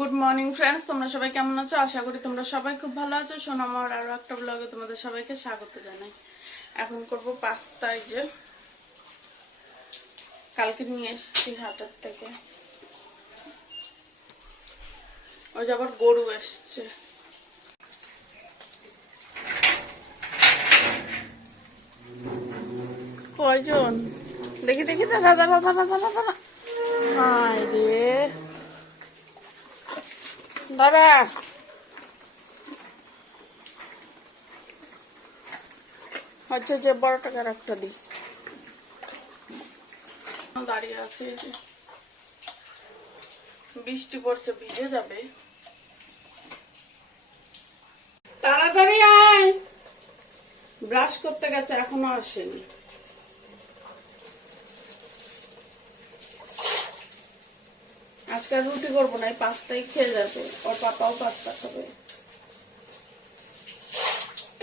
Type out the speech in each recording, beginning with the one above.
Good morning friends তোমরা সবাই কেমন আছো? আশা করি তোমরা সবাই খুব ভালো আছো। সোনামার আরও একটা ব্লগে তোমাদের সবাইকে স্বাগত জানাই। এখন করব পাস্তা এই যে। কালকে নিয়ে এসেছি হাটের থেকে। ওই যে আবার গরু এসছে। কয়জন? দেখি দেখি, দাদা দাদা দাদা দাদা। হায় রে। দাঁড়া আচ্ছা যে বড় টাকার একটা দিই। দাঁড়িয়ে আছে বৃষ্টি পড়ছে, ভিজে যাবে। তাড়াতাড়ি আয়। ব্রাশ করতে গেছে, এখনও আসেনি। আজকে আর রুটি করব না, এই পাস্তাই খেয়ে যাবে। ওর পাপাও পাস্তা খাবে।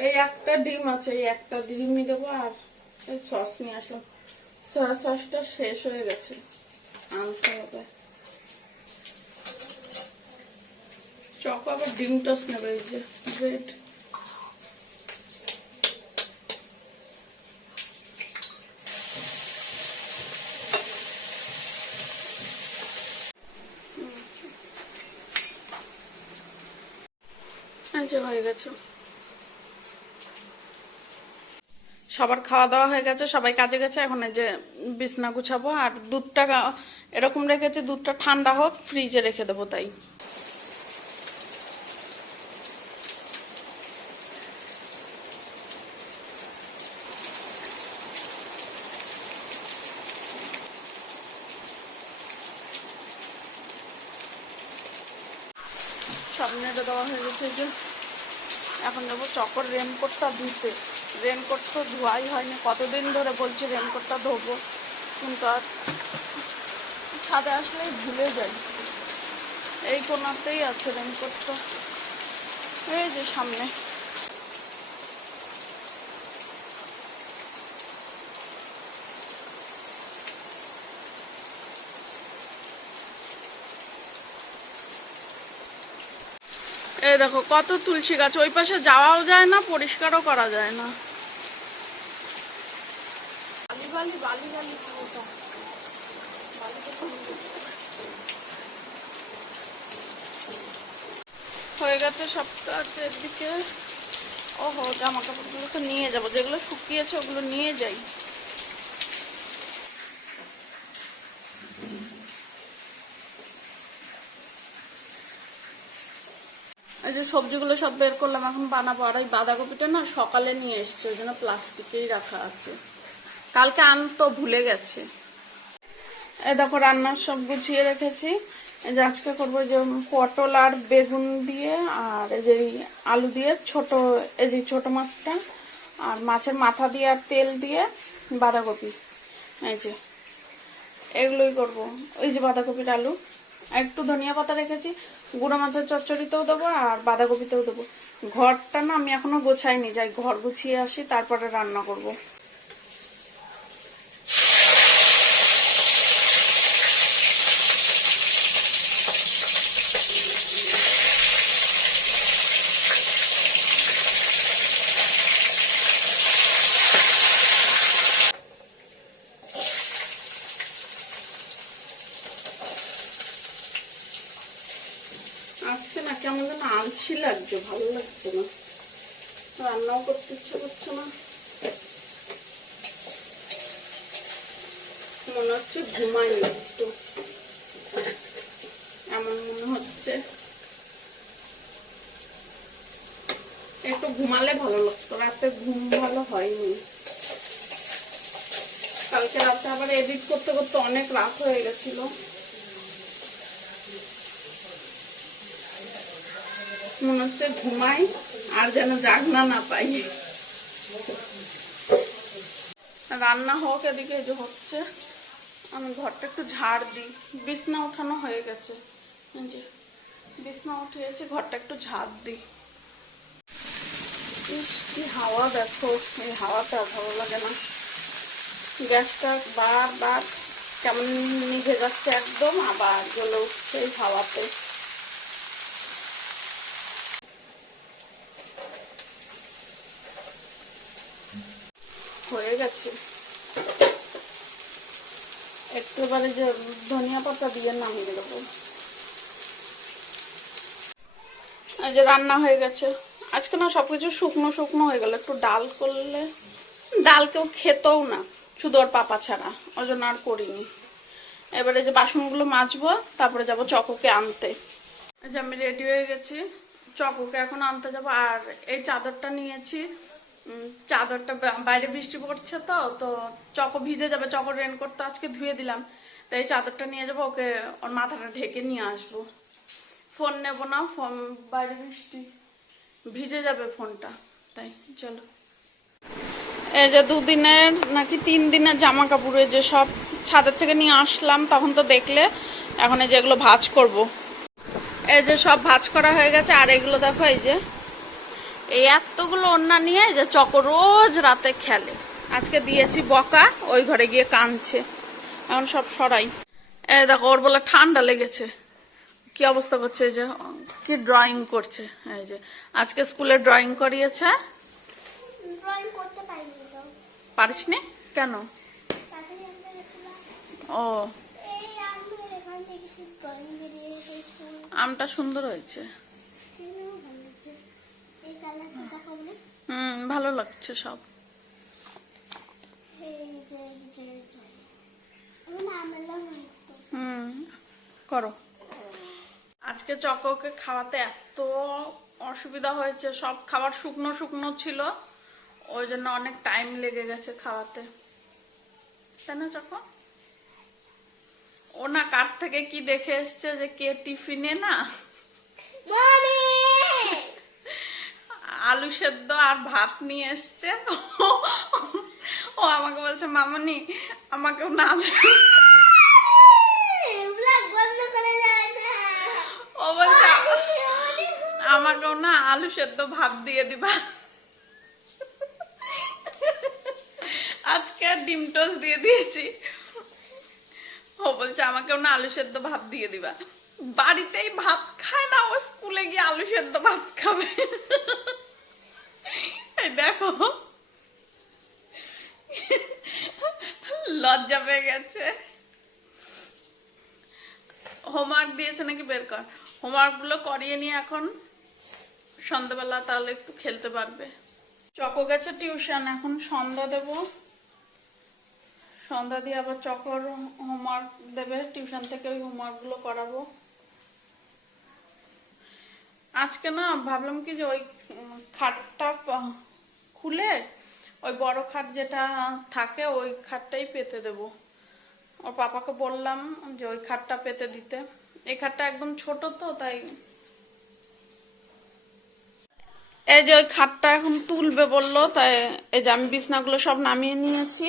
এই একটা ডিম আছে, এই একটা ডিমই দেবো আর এই সস নিয়ে আসলাম। সয়া সসটা শেষ হয়ে গেছে। আনতে হবে। চক আবার ডিম টস নেবে, এই যে ব্রেড গেছে। সবার খাওয়া দাওয়া হয়ে গেছে, সবাই কাজে গেছে, এখন এই যে বিছনা গুছাবো, আর দুধটা এরকম রেখেছি, দুধটা ঠান্ডা হোক, ফ্রিজে রেখে দেবো তাই। সামনেটা দেওয়া হয়ে গেছে যে। এখন নেব চকর রেনকোটটা ধুতে। রেনকোট তো ধোয়াই হয়নি, কতদিন ধরে বলছি রেনকোটটা ধোবো। কিন্তু আর ছাদে আসলে ভুলে যাই। এই কোনাতেই আছে রেনকোটটা। এই যে সামনে। এই দেখো, কত তুলসী গাছ। ওই পাশে যাওয়াও যায় না, পরিষ্কারও করা যায় না। হয়ে গেছে কাজ এদিকে ওহো, জামা তো নিয়ে যাব। যেগুলো শুকিয়েছে, ওগুলো নিয়ে যাই। এই যে সবজিগুলো সব বের করলাম, এখন বানাবো। আর এই বাঁধাকপিটা না সকালে নিয়ে এসছে, ওই জন্য প্লাস্টিকেই রাখা আছে। কালকে আনতো ভুলে গেছে। এ দেখো রান্নার সব গুছিয়ে রেখেছি। এই যে আজকে করব যে পটল আর বেগুন দিয়ে, আর এই যে আলু দিয়ে ছোট, এই যে ছোট মাছটা, আর মাছের মাথা দিয়ে আর তেল দিয়ে বাঁধাকপি। এই যে, এগুলোই করব। ওই যে বাঁধাকপির আলু। একটু ধনিয়া পাতা রেখেছি, গুঁড়ো মাছের চচ্চড়িতেও দেবো আর বাঁধাকপিতেও দেবো। ঘরটা না আমি এখনও গোছাইনি, যাই ঘর গুছিয়ে আসি, তারপরে রান্না করব আজকে না কেমন যেন আলসি লাগছে, ভালো লাগছে না। রান্নাও করতে ইচ্ছে করছে না। মনে হচ্ছে ঘুমাই একটু। এমন মনে হচ্ছে। একটু ঘুমালে ভালো লাগতো, রাতে ঘুম ভালো হয়নি। কালকে রাতে আবার এডিট করতে করতে অনেক রাত হয়ে গেছিল। মনে হচ্ছে ঘুমাই আর যেন জাগনা না পাই। রান্না হোক এদিকে যে হচ্ছে। আমি ঘরটা একটু ঝাড় দিই। বিছনা উঠানো হয়ে গেছে। যে বিছনা উঠিয়েছি, ঘরটা একটু ঝাড় দিই। ইস, কি হাওয়া দেখো। এই হাওয়াটা ভালো লাগে না। গ্যাসটা বারবার কেমন নিভে যাচ্ছে একদম, আবার জ্বলে উঠছে এই হাওয়াতে। গেছে। একেবারে যে ধনিয়া পাতা দিয়ে নামিয়ে দেবো যে রান্না হয়ে গেছে। আজকে না শুকনো শুকনো হয়ে গেল। একটু ডাল করলে ডাল কেউ খেতেও না। শুধু ওর পাপা ছাড়া। ওই জন্য আর করিনি। এবারে যে বাসনগুলো মাজবো, তারপরে যাব চকোকে আনতে। যে আমি রেডি হয়ে গেছি। চকোকে এখন আনতে যাব। আর এই চাদরটা নিয়েছি। চাদরটা বাইরে বৃষ্টি পড়ছে তো তো চকো ভিজে যাবে, চকো রেনকোট তো আজকে ধুয়ে দিলাম। তাই চাদরটা নিয়ে যাব, ওকে ওর মাথাটা ঢেকে নিয়ে আসব। ফোন নেব না, ফোন, বাইরে বৃষ্টি। ভিজে যাবে ফোনটা, তাই, চলো। এই যে দুদিনের নাকি তিন দিনের জামা কাপড়ে যে সব ছাদের থেকে নিয়ে আসলাম, তখন তো দেখলে এখন এই যেগুলো ভাজ করব। এই যে সব ভাজ করা হয়ে গেছে, আর এগুলো দেখো এই যে এই এতগুলো ওন্না নিয়ে যে চক রোজ রাতে খেলে। আজকে দিয়েছি বকা ওই ঘরে গিয়ে কাঁদছে। এখন সব সরাই। এই দেখো ওর বলে ঠান্ডা লেগেছে। কি অবস্থা করছে যে কি ড্রয়িং করছে? এই যে আজকে স্কুলে ড্রয়িং করিয়েছে। ড্রয়িং করতে পারিসনি? কেন? ও। আমটা সুন্দর হয়েছে এগুলো ভালো লাগছে এই কালারটা দেখাবো না ভালো লাগছে সব। করো। আজকে চকোকে খাওয়াতে এত অসুবিধা হয়েছে, সব খাবার শুকনো শুকনো ছিল, ওই জন্য অনেক টাইম লেগে গেছে খাওয়াতে। তাই না চকো? ও না কার থেকে কি দেখে এসছে যে কে টিফিনে না? আলু সেদ্ধ আর ভাত নিয়ে এসছে। ও আমাকে বলছে, মামনি আমাকেও না ও বলছে, আমাকেও না আলু সেদ্ধ, ভাত দিয়ে দিবা। আজকে আর ডিম টোস্ট দিয়ে দিয়েছি। ও বলছে, আমাকেও না আলু সেদ্ধ, ভাত দিয়ে দিবা। বাড়িতেই ভাত খায় না, ও স্কুলে গিয়ে আলু সেদ্ধ, ভাত খাবে। দেখো। লজ্জা পেয়ে গেছে। হোমওয়ার্ক দিয়েছে নাকি বের কর। হোমওয়ার্কগুলো করিয়ে নিয়ে এখন সন্ধ্যাবেলা তাহলে একটু খেলতে পারবে। চকো গেছে টিউশন এখন সন্ধ্যা দেব। সন্ধ্যা দিয়ে আবার চকর হোমওয়ার্ক দেবে। টিউশন থেকে ওই হোমওয়ার্কগুলো করাবো। আজকে না ভাবলাম কি যে ওই খাটটা খুলে ওই বড় খাট যেটা থাকে, ওই খাটটাই পেতে দেবো। ওর পাপাকে বললাম যে ওই খাটটা পেতে দিতে। এই খাটটা একদম ছোট তো, তাই এই যে ওই খাটটা এখন তুলবে বলল, তাই এই যে আমি বিছনাগুলো সব নামিয়ে নিয়েছি।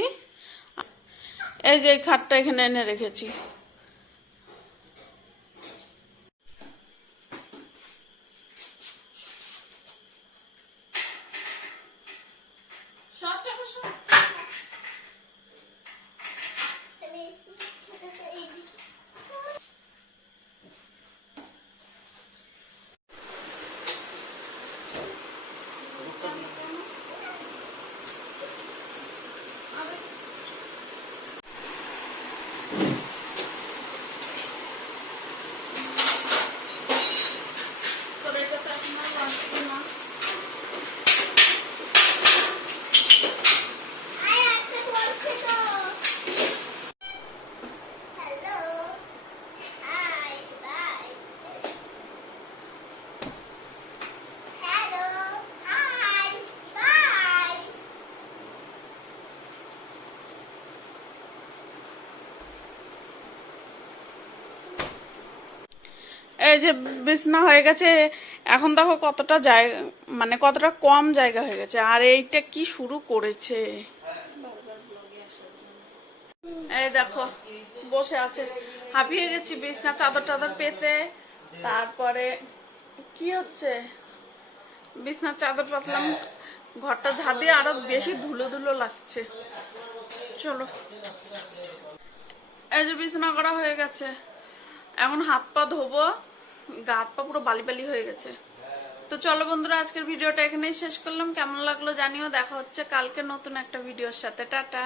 এই যে এই খাটটা এখানে এনে রেখেছি। Proszę. এই যে বিছনা হয়ে গেছে, এখন দেখো কতটা জায়গা মানে কতটা কম জায়গা হয়ে গেছে। আর এইটা কি শুরু করেছে? এই দেখো, বসে আছে। হাঁপিয়ে গেছি বিছনা চাদর টাদর পেতে। তারপরে কি হচ্ছে? বিছনার চাদর পাতলাম। ঘরটা ঝাঁ দিয়ে আরও বেশি ধুলো ধুলো লাগছে। চলো। এই যে বিছানা করা হয়ে গেছে। এখন হাত পা ধোবো। গা হাত পা পুরো বালি বালি হয়ে গেছে। তো চলো বন্ধুরা, আজকের ভিডিওটা এখানেই শেষ করলাম। কেমন লাগল জানিও। দেখা হচ্ছে কালকে নতুন একটা ভিডিওর সাথে। টাটা।